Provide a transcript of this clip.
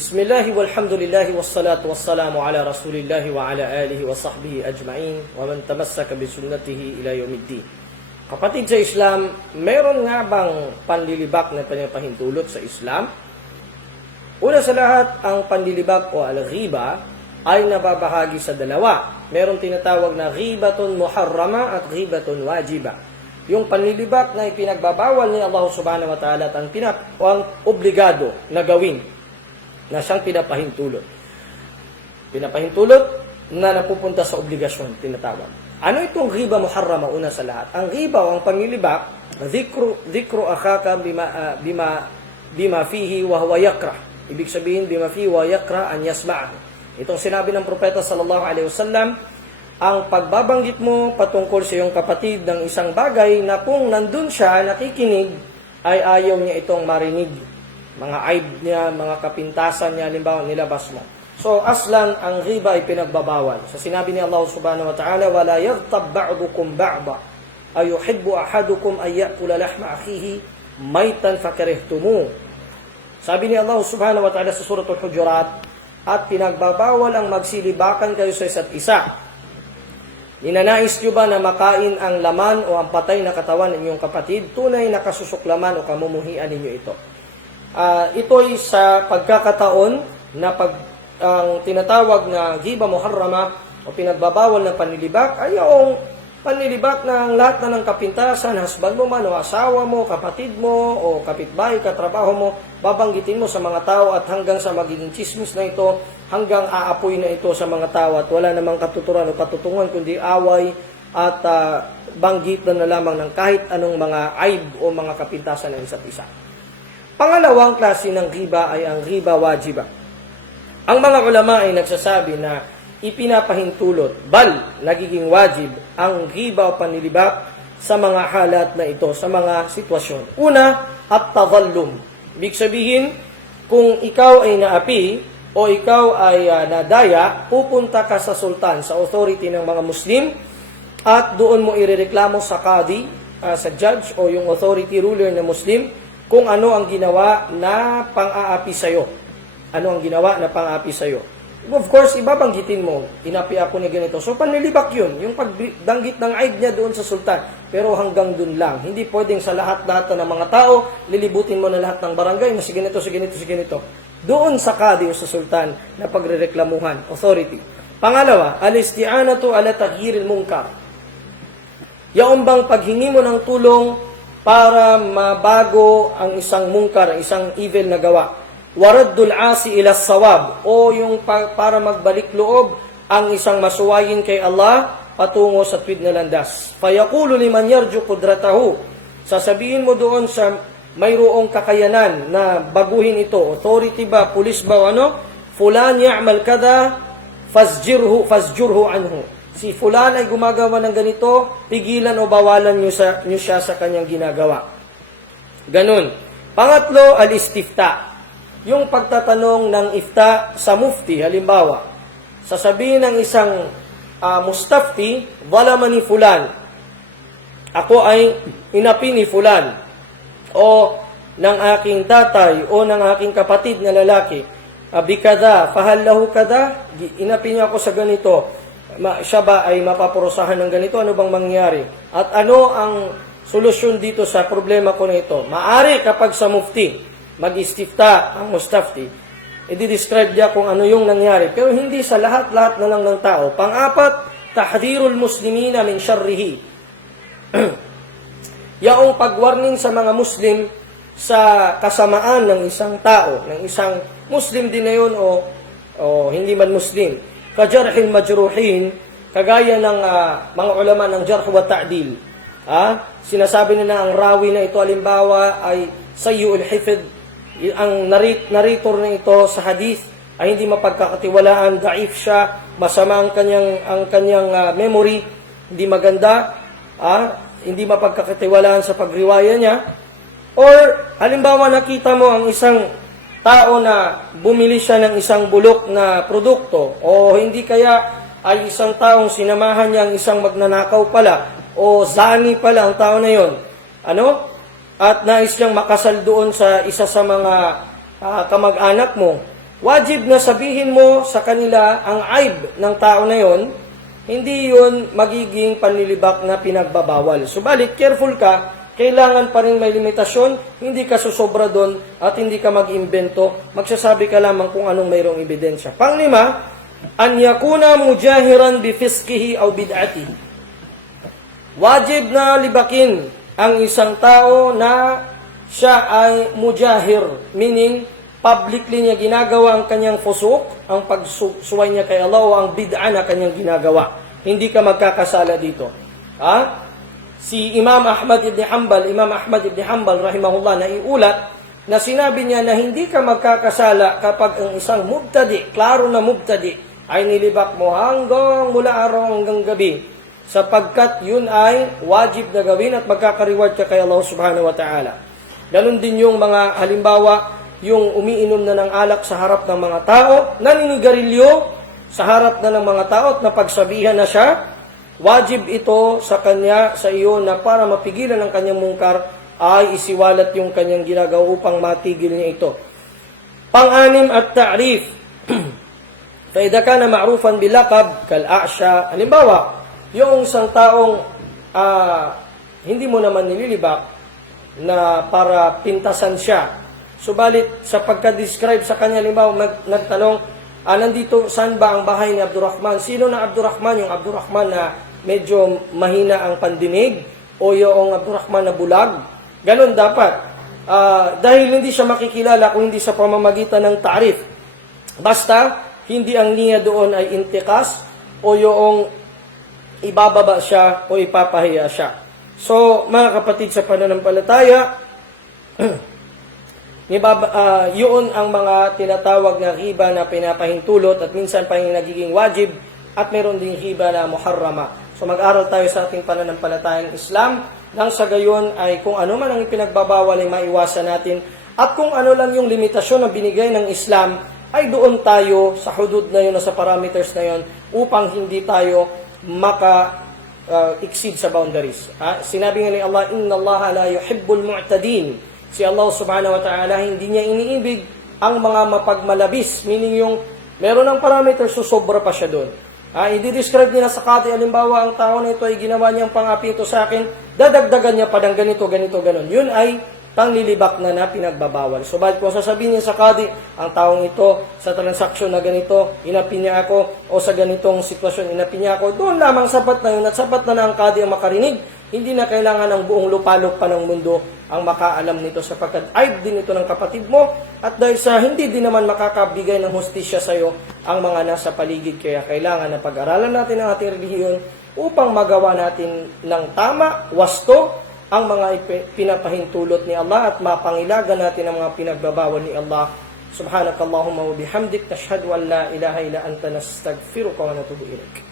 Bismillahi walhamdulillahi wassalatu wassalamu ala rasulillahi wa ala alihi wa sahbihi ajma'in wa man tamassaka bisunnatihi ila yawmiddin. Kapatid sa Islam, meron nga bang panlilibak na pinapahintulot sa Islam? Una sa lahat, ang panlilibak o al-ghiba ay nababahagi sa dalawa. Meron tinatawag na ghibatun muharrama at ghibatun wajiba. Yung panlilibak na ipinagbabawal ni Allah subhanahu wa ta'ala at ang obligado na gawin na siyang pinapahintulot. Pinapahintulot na napupunta sa obligasyon, tinatawag. Ano itong ghiba muharrama una sa lahat? Ang ghiba o ang panlilibak, dhikru akhaka bima fihi wa huwa yakrah. Ibig sabihin, bima fihi wa yakrah an yasma'ahu. Itong sinabi ng propeta sallallahu alaihi wasallam, ang pagbabanggit mo patungkol sa iyong kapatid ng isang bagay na kung nandun siya, nakikinig, ay ayaw niya itong marinig. Mga aib niya, mga kapintasan niya, halimbawa nilabas mo. So, aslan, ang ghiba ay pinagbabawal. Sa sinabi ni Allah subhanahu wa ta'ala, وَلَا يَغْتَبْ بَعْضُكُمْ بَعْضًا أَيُحِبُّ أَحَدُكُمْ أَن يَأْكُلَ لَحْمَ أَخِيهِ مَيْتًا فَكَرِهْتُمُوهُ. Sabi ni Allah subhanahu wa ta'ala sa suratul Hujurat, at pinagbabawal ang magsilibakan kayo sa isa't isa. Ninanais nyo ba na makain ang laman o ang patay na katawan ng inyong kapatid? Tunay na kasusuklaman o kamumuhian ninyo ito. Ito'y sa pagkakataon na ang tinatawag na ghiba muharrama o pinagbabawal ng panlilibak ay yung panlilibak ng lahat na ng kapintasan, husband mo man o asawa mo, kapatid mo o kapitbahay, katrabaho mo, babanggitin mo sa mga tao at hanggang sa magiging chismis na ito, hanggang aapoy na ito sa mga tao at wala namang katuturan o patutungan kundi away at banggit na lamang ng kahit anong mga aib o mga kapintasan ng isa't isa. Pangalawang klase ng ghiba ay ang ghiba wajiba. Ang mga ulama ay nagsasabi na ipinapahintulot, nagiging wajib ang ghiba o panlilibak sa mga halat na ito, sa mga sitwasyon. Una, at-tadhallum. Ibig sabihin, kung ikaw ay naapi o ikaw ay nadaya, pupunta ka sa sultan, sa authority ng mga Muslim, at doon mo irereklamo sa qadi, sa judge o yung authority ruler na Muslim, kung ano ang ginawa na pang-aapi sa'yo. Ano ang ginawa na pang-aapi sa'yo. Of course, ibabanggitin mo, inapi ako ni ganito. So, panlilibak yun, yung pagdanggit ng aib niya doon sa sultan. Pero hanggang doon lang. Hindi pwedeng sa lahat-lahat ng mga tao, lilibutin mo na lahat ng barangay na si ganito, si ganito, si ganito. Doon sa qadi o sa sultan na pagrereklamuhan, authority. Pangalawa, al-isti'anatu ala taghyiril munkar. Yaong bang paghingi mo ng tulong para mabago ang isang munkar, isang evil na gawa. Waraddul asi ila sawab, o yung para magbalik loob ang isang masuwayin kay Allah patungo sa tuwid na landas. Fayaqulu liman yarju qudratahu, sasabihin mo doon sa mayroong kakayanan na baguhin ito, authority ba, pulis ba, fulan ya'mal kada fasjurhu anhu. Si fulan ay gumagawa ng ganito, pigilan o bawalan nyo siya sa kanyang ginagawa. Ganun. Pangatlo, al-istifta. Yung pagtatanong ng ifta sa mufti, halimbawa, sasabihin ng isang mustafti, wala ni fulan. Ako ay inapi ni fulan. O ng aking tatay o ng aking kapatid na lalaki. Bikada, fahallahu kada, inapi niya ako sa ganito. Siya ba ay mapapurusahan ng ganito? Ano bang mangyari? At ano ang solusyon dito sa problema ko na ito? Maari kapag sa mufti, mag-istifta ang mustafti, i-describe niya kung ano yung nangyari. Pero hindi sa lahat-lahat na lang ng tao. Pang-apat, tahdhirul muslimina min syarrihi. Yaong pag-warning sa mga Muslim sa kasamaan ng isang tao, ng isang Muslim din na yun o hindi man Muslim. Kajarhil majruhin, kagaya ng mga ulama ng jarh wa ta'dil. Sinasabi nila ang rawi na ito, halimbawa, ay sayyul hifd, ang narrator na ito sa hadith ay hindi mapagkakatiwalaan, daif siya, masama ang kanyang memory, hindi maganda, hindi mapagkakatiwalaan sa pagriwaya niya. Or, halimbawa, nakita mo ang isang tao na bumili siya ng isang bulok na produkto o hindi kaya ay isang taong sinamahan niya ang isang magnanakaw pala o zani pala ang tao na yon. At nais niyang makasal doon sa isa sa mga kamag-anak mo. wajib na sabihin mo sa kanila ang aib ng tao na yon, hindi yun magiging panlilibak na pinagbabawal. Subalit, careful ka, kailangan pa rin may limitasyon, hindi ka susobra doon at hindi ka mag-imbento, magsasabi ka lamang kung anong mayroong ebidensya. Panglima, an yakuna mujahiran bifiskihi aw bid'ati. Wajib na libakin ang isang tao na siya ay mujahir, meaning publicly niya ginagawa ang kanyang fusuk, ang pagsuway niya kay Allah o ang bid'a na kanyang ginagawa. Hindi ka magkakasala dito. Si Imam Ahmad ibn Hanbal rahimahullah na iulat na sinabi niya na hindi ka magkakasala kapag ang isang mubtadi, klaro na mubtadi, ay nilibak mo hanggang mula araw hanggang gabi, sapagkat yun ay wajib na gawin at magkaka-reward ka kay Allah subhanahu wa ta'ala. Ganon din yung mga halimbawa, yung umiinom na ng alak sa harap ng mga tao, naninigarilyo sa harap na ng mga tao at napagsabihan na siya, wajib ito sa kanya, sa iyo, na para mapigilan ang kanyang mungkar, ay isiwalat yung kanyang ginagawa upang matigil niya ito. Pang-anim at ta'rif. Faida ka na ma'rufan bilakab, kal-a'sya. Halimbawa, yung isang taong hindi mo naman nililibak na para pintasan siya. Subalit, sa pagka-describe sa kanya, halimbawa, nagtanong, nandito, saan ba ang bahay ni Abdurrahman? Sino na Abdurrahman? Yung Abdurrahman na medyo mahina ang pandinig o yung Abdurrahman na bulag? Ganon dapat. Dahil hindi siya makikilala kung hindi sa pamamagitan ng ta'rif. Basta, hindi ang niya doon ay intikas o yung ibababa siya o ipapahiya siya. So, mga kapatid sa pananampalataya, yun ang mga tinatawag na riba na pinapahintulot at minsan pa yung nagiging wajib at meron ding riba na muharrama. So mag-aral tayo sa ating pananampalatayang Islam nang sa gayon ay kung ano man ang ipinagbabawal ay maiwasan natin at kung ano lang yung limitasyon na binigay ng Islam ay doon tayo sa hudud na yun o sa parameters na yun upang hindi tayo exceed sa boundaries. Sinabi nga ni Allah, Inna Allah la yuhibbul mu'tadin. Si Allah subhanahu wa ta'ala, hindi niya iniibig ang mga mapagmalabis. Meaning yung, meron ng parameter, susobra pa siya doon. I-describe niya sa kati, alimbawa, ang tao na ito ay ginawa niyang pangapi ito sa akin, dadagdagan niya pa ng ganito, ganon. Yun ay panglilibak na pinagbabawal. So, bakit kung sasabihin niya sa kati, ang taong ito, sa transaksyon na ganito, inapi niya ako, o sa ganitong sitwasyon, inapi niya ako, doon lamang sapat na yun, at sapat na ang kati ang makarinig. Hindi na kailangan ng buong lupalop pa ng mundo ang makaalam nito sapagkat aib din ito ng kapatid mo at dahil sa hindi din naman makakabigay ng hustisya sa iyo ang mga nasa paligid. Kaya kailangan na pag-aralan natin ang ating relihiyon upang magawa natin ng tama, wasto, ang mga pinapahintulot ni Allah at mapangilagan natin ang mga pinagbabawal ni Allah. Subhanakallahumma wa bihamdik, nashhadu an la ilaha illa anta, nastaghfiruka wa natubu ilaik.